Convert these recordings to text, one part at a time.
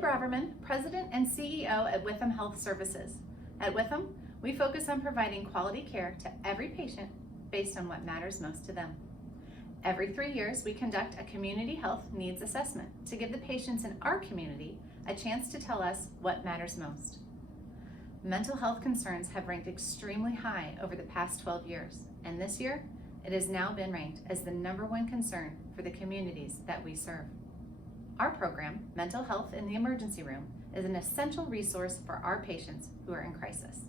Braverman, President and CEO at Witham Health Services. At Witham, we focus on providing quality care to every patient based on what matters most to them. Every 3 years, we conduct a community health needs assessment to give the patients in our community a chance to tell us what matters most. Mental health concerns have ranked extremely high over the past 12 years, and this year, it has now been ranked as the #1 concern for the communities that we serve. Our program, Mental Health in the Emergency Room, is an essential resource for our patients who are in crisis.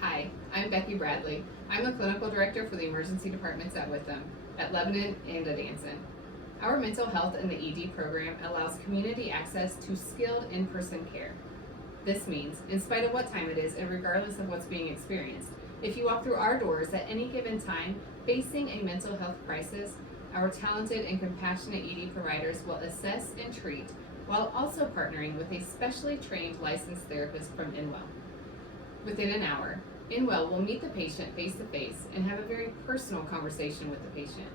Hi, I'm Becky Bradley. I'm the Clinical Director for the Emergency Departments at Witham, at Lebanon and at Anson. Our Mental Health in the ED program allows community access to skilled in-person care. This means, in spite of what time it is and regardless of what's being experienced, if you walk through our doors at any given time facing a mental health crisis, our talented and compassionate ED providers will assess and treat while also partnering with a specially trained licensed therapist from InWell. Within an hour, InWell will meet the patient face-to-face and have a very personal conversation with the patient.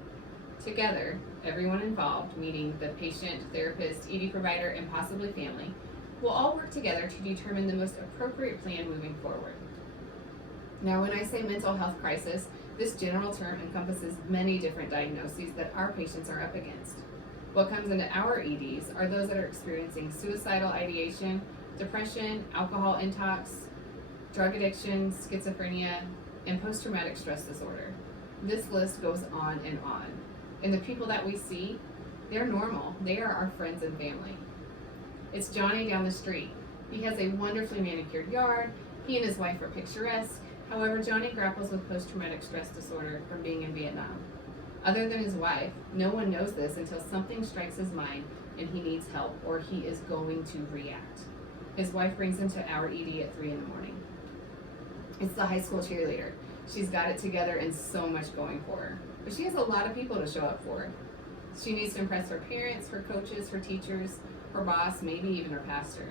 Together, everyone involved, meaning the patient, therapist, ED provider, and possibly family, will all work together to determine the most appropriate plan moving forward. Now, when I say mental health crisis, this general term encompasses many different diagnoses that our patients are up against. What comes into our EDs are those that are experiencing suicidal ideation, depression, alcohol intox, drug addiction, schizophrenia, and post-traumatic stress disorder. This list goes on and on. And the people that we see, they're normal. They are our friends and family. It's Johnny down the street. He has a wonderfully manicured yard. He and his wife are picturesque. However, Johnny grapples with post-traumatic stress disorder from being in Vietnam. Other than his wife, no one knows this until something strikes his mind and he needs help or he is going to react. His wife brings him to our ED at 3 in the morning. It's the high school cheerleader. She's got it together and so much going for her. But she has a lot of people to show up for. She needs to impress her parents, her coaches, her teachers, her boss, maybe even her pastor.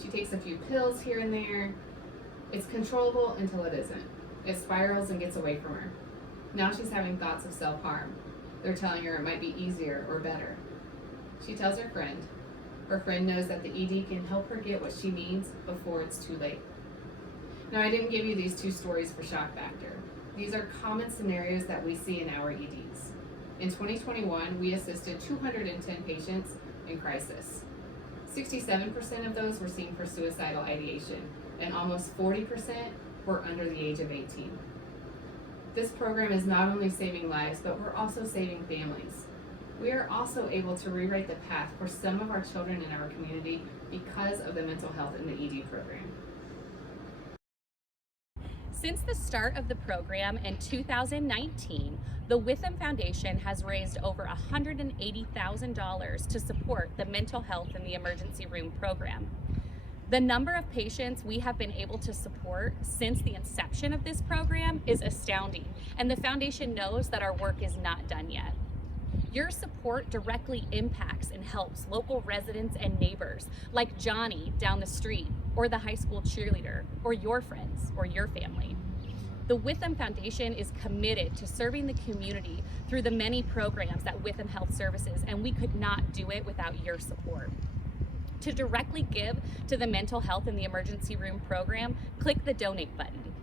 She takes a few pills here and there. It's controllable until it isn't. It spirals and gets away from her. Now she's having thoughts of self-harm. They're telling her it might be easier or better. She tells her friend. Her friend knows that the ED can help her get what she needs before it's too late. Now, I didn't give you these 2 stories for shock factor. These are common scenarios that we see in our EDs. In 2021, we assisted 210 patients in crisis. 67% of those were seen for suicidal ideation, and almost 40% were under the age of 18. This program is not only saving lives, but we're also saving families. We are also able to rewrite the path for some of our children in our community because of the Mental Health in the ED program. Since the start of the program in 2019, the Witham Foundation has raised over $180,000 to support the Mental Health in the Emergency Room program. The number of patients we have been able to support since the inception of this program is astounding, and the foundation knows that our work is not done yet. Your support directly impacts and helps local residents and neighbors like Johnny down the street, or the high school cheerleader, or your friends, or your family. The Witham Foundation is committed to serving the community through the many programs at Witham Health Services, and we could not do it without your support. To directly give to the Mental Health in the Emergency Room program, click the donate button.